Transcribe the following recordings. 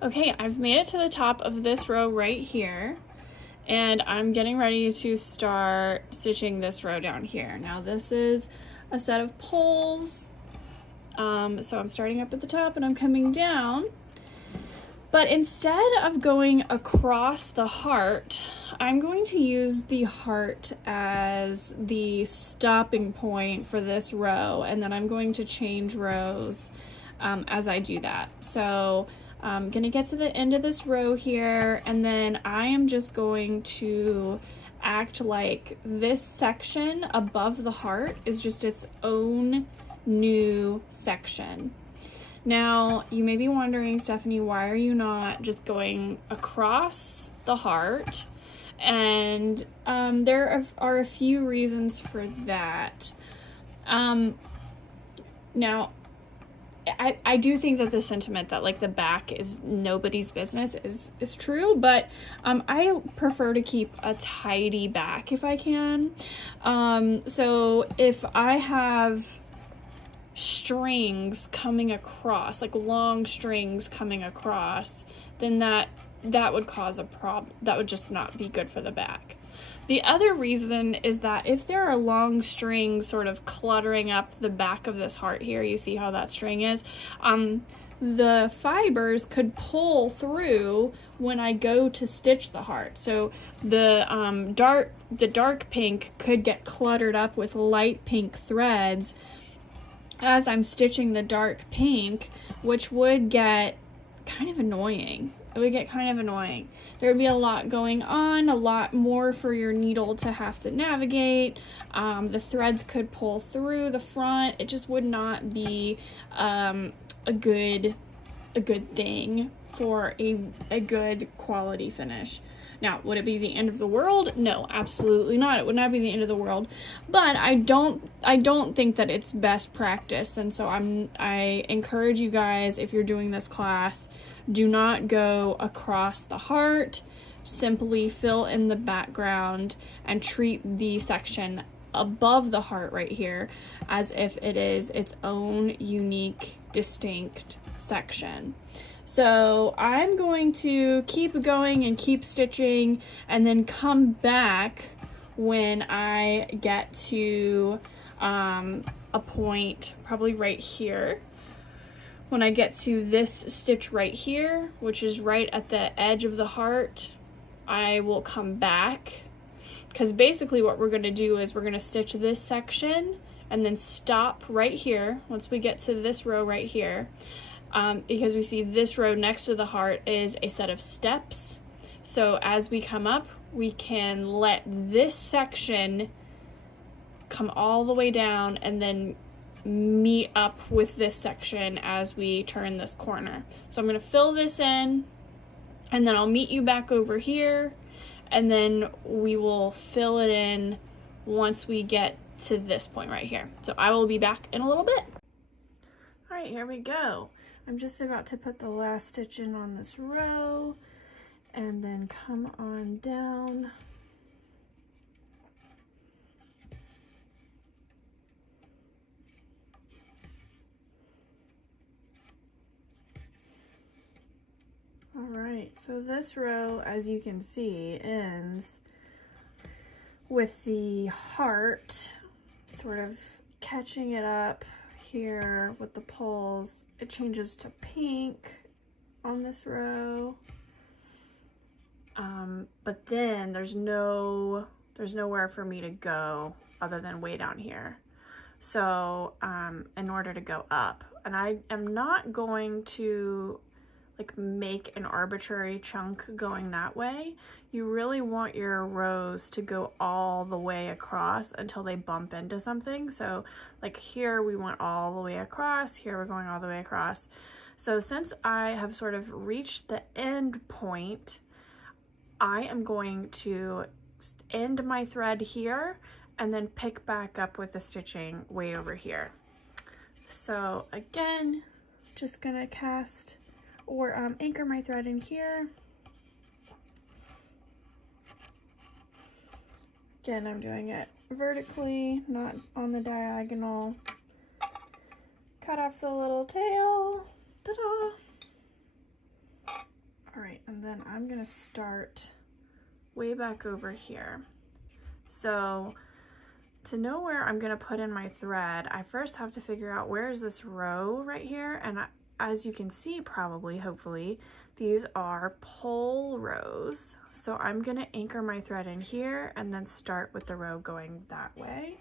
Okay, I've made it to the top of this row right here, and I'm getting ready to start stitching this row down here. Now this is a set of poles, so I'm starting up at the top and I'm coming down. But instead of going across the heart, I'm going to use the heart as the stopping point for this row, and then I'm going to change rows as I do that. So I'm gonna get to the end of this row here, and then I am just going to act like this section above the heart is just its own new section. Now, you may be wondering, Stephanie, why are you not just going across the heart? And there are a few reasons for that. Now, I do think that the sentiment that like the back is nobody's business is true, but I prefer to keep a tidy back if I can. So if I have strings coming across, like long strings coming across, then that would cause a problem. That would just not be good for the back. The other reason is that if there are long strings sort of cluttering up the back of this heart here, you see how that string is, the fibers could pull through when I go to stitch the heart. So the dark pink could get cluttered up with light pink threads as I'm stitching the dark pink, which would get kind of annoying. It would get kind of annoying. There would be a lot going on, a lot more for your needle to have to navigate. The threads could pull through the front. It just would not be a good thing for a good quality finish. Now, would it be the end of the world? No, absolutely not. It would not be the end of the world. But I don't think that it's best practice, and so I encourage you guys, if you're doing this class, do not go across the heart. Simply fill in the background and treat the section above the heart right here as if it is its own unique, distinct section. So I'm going to keep going and keep stitching and then come back when I get to a point probably right here. When I get to this stitch right here, which is right at the edge of the heart, I will come back, because basically what we're going to do is we're going to stitch this section and then stop right here once we get to this row right here. Because we see this row next to the heart is a set of steps. So as we come up, we can let this section come all the way down and then meet up with this section as we turn this corner. So I'm going to fill this in, and then I'll meet you back over here, and then we will fill it in once we get to this point right here. So I will be back in a little bit. All right, here we go. I'm just about to put the last stitch in on this row and then come on down. All right, so this row, as you can see, ends with the heart sort of catching it up here with the poles. It changes to pink on this row, but then there's nowhere for me to go other than way down here. So in order to go up, and I am not going to like make an arbitrary chunk going that way. You really want your rows to go all the way across until they bump into something. So like here we went all the way across, here we're going all the way across. So since I have sort of reached the end point, I am going to end my thread here and then pick back up with the stitching way over here. So again, just gonna cast or anchor my thread in here. Again, I'm doing it vertically, not on the diagonal. Cut off the little tail. Ta-da! right, and then I'm gonna start way back over here. So to know where I'm gonna put in my thread, I first have to figure out where is this row right here, and as you can see probably, hopefully, these are pole rows. So I'm gonna anchor my thread in here and then start with the row going that way.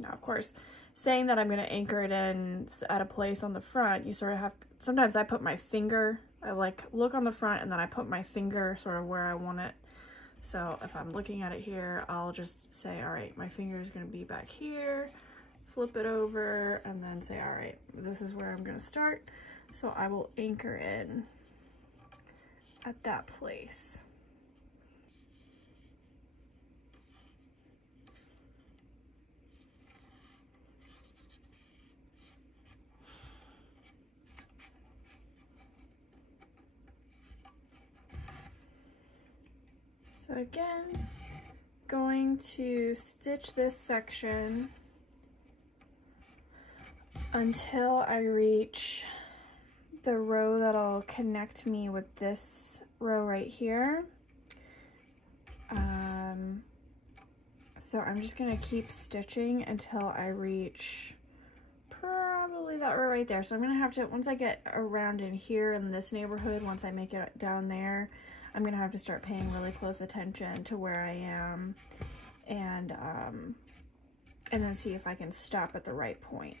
Now, of course, saying that I'm going to anchor it in at a place on the front, you sort of have to, sometimes I put my finger, I like look on the front and then I put my finger sort of where I want it. So if I'm looking at it here, I'll just say, all right, my finger is going to be back here, flip it over, and then say, all right, this is where I'm going to start. So I will anchor in at that place. So again, going to stitch this section until I reach the row that'll connect me with this row right here. So I'm just gonna keep stitching until I reach probably that row right there. So I'm gonna have to, once I get around in here in this neighborhood, once I make it down there, I'm gonna have to start paying really close attention to where I am and then see if I can stop at the right point.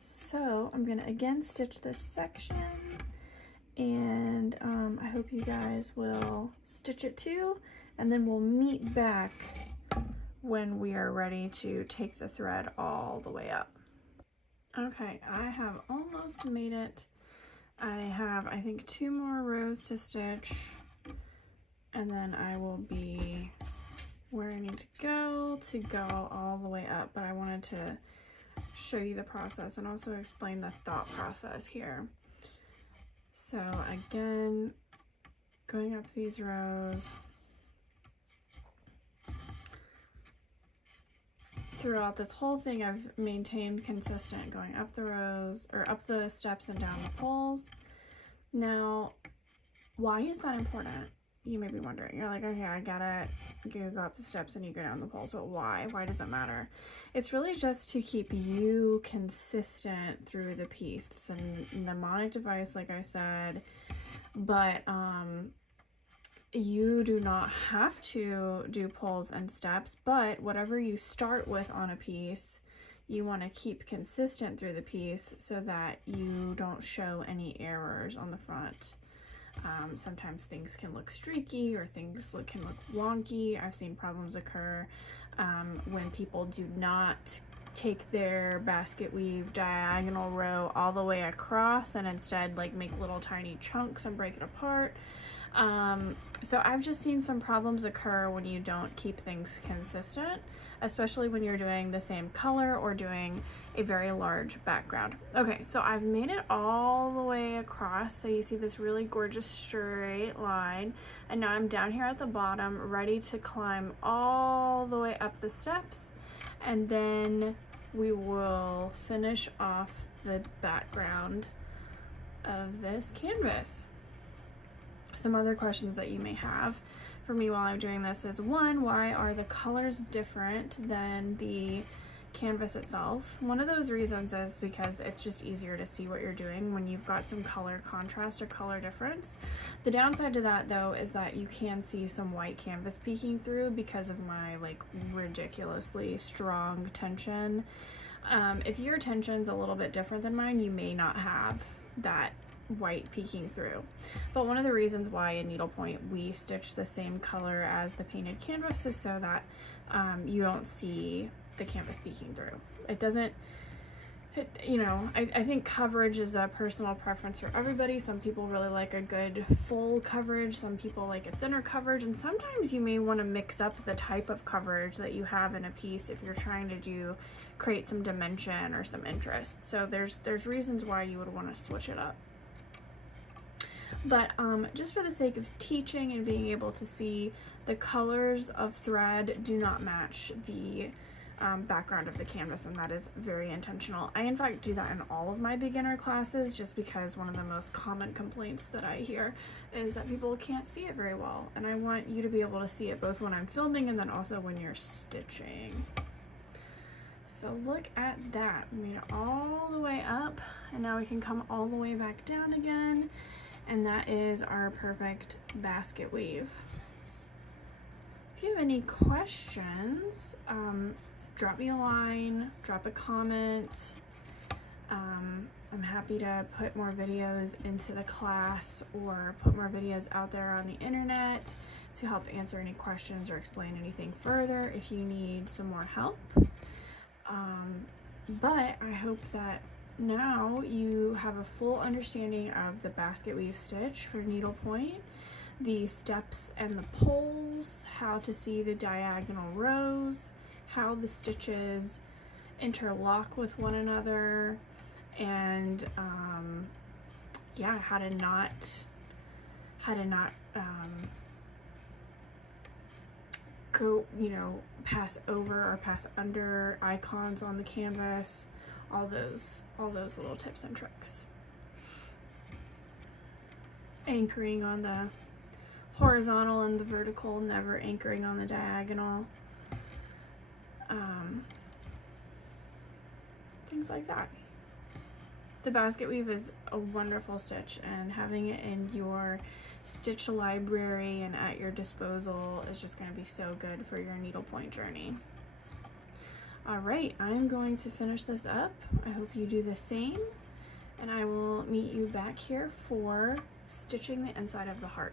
So I'm gonna again stitch this section, and I hope you guys will stitch it too, and then we'll meet back when we are ready to take the thread all the way up. Okay, I have almost made it. I have, I think, 2 more rows to stitch, and then I will be where I need to go all the way up. But I wanted to show you the process and also explain the thought process here. So again, going up these rows, throughout this whole thing I've maintained consistent going up the rows, or up the steps and down the poles. Now, why is that important? You may be wondering. You're like, okay, I get it. You go up the steps and you go down the poles, but why? Why does it matter? It's really just to keep you consistent through the piece. It's a mnemonic device, like I said, but you do not have to do poles and steps, but whatever you start with on a piece, you want to keep consistent through the piece so that you don't show any errors on the front. Sometimes things can look streaky or things can look wonky. I've seen problems occur when people do not take their Basketweave diagonal row all the way across and instead like make little tiny chunks and break it apart. So I've just seen some problems occur when you don't keep things consistent, especially when you're doing the same color or doing a very large background. Okay, so I've made it all the way across, so you see this really gorgeous straight line, and now I'm down here at the bottom ready to climb all the way up the steps, and then we will finish off the background of this canvas. Some other questions that you may have for me while I'm doing this is, one, why are the colors different than the canvas itself? One of those reasons is because it's just easier to see what you're doing when you've got some color contrast or color difference. The downside to that though is that you can see some white canvas peeking through because of my like ridiculously strong tension. If your tension's a little bit different than mine, you may not have that white peeking through. But one of the reasons why in Needlepoint we stitch the same color as the painted canvas is so that you don't see the canvas peeking through. It doesn't, you know, I think coverage is a personal preference for everybody. Some people really like a good full coverage, some people like a thinner coverage, and sometimes you may want to mix up the type of coverage that you have in a piece if you're trying to create some dimension or some interest. So there's reasons why you would want to switch it up. But just for the sake of teaching and being able to see, the colors of thread do not match the background of the canvas, and that is very intentional. I in fact do that in all of my beginner classes, just because one of the most common complaints that I hear is that people can't see it very well, and I want you to be able to see it both when I'm filming and then also when you're stitching. So look at that, we made it all the way up, and now we can come all the way back down again, and that is our perfect basket weave. If you have any questions, drop me a line, drop a comment. I'm happy to put more videos into the class or put more videos out there on the internet to help answer any questions or explain anything further if you need some more help. But I hope that now you have a full understanding of the basket weave stitch for needlepoint, the steps and the poles, how to see the diagonal rows, how the stitches interlock with one another, and yeah, how to not go, you know, pass over or pass under icons on the canvas, all those little tips and tricks. Anchoring on the horizontal and the vertical, never anchoring on the diagonal. Things like that. The basket weave is a wonderful stitch, and having it in your stitch library and at your disposal is just going to be so good for your needlepoint journey. All right, I'm going to finish this up. I hope you do the same, and I will meet you back here for stitching the inside of the heart.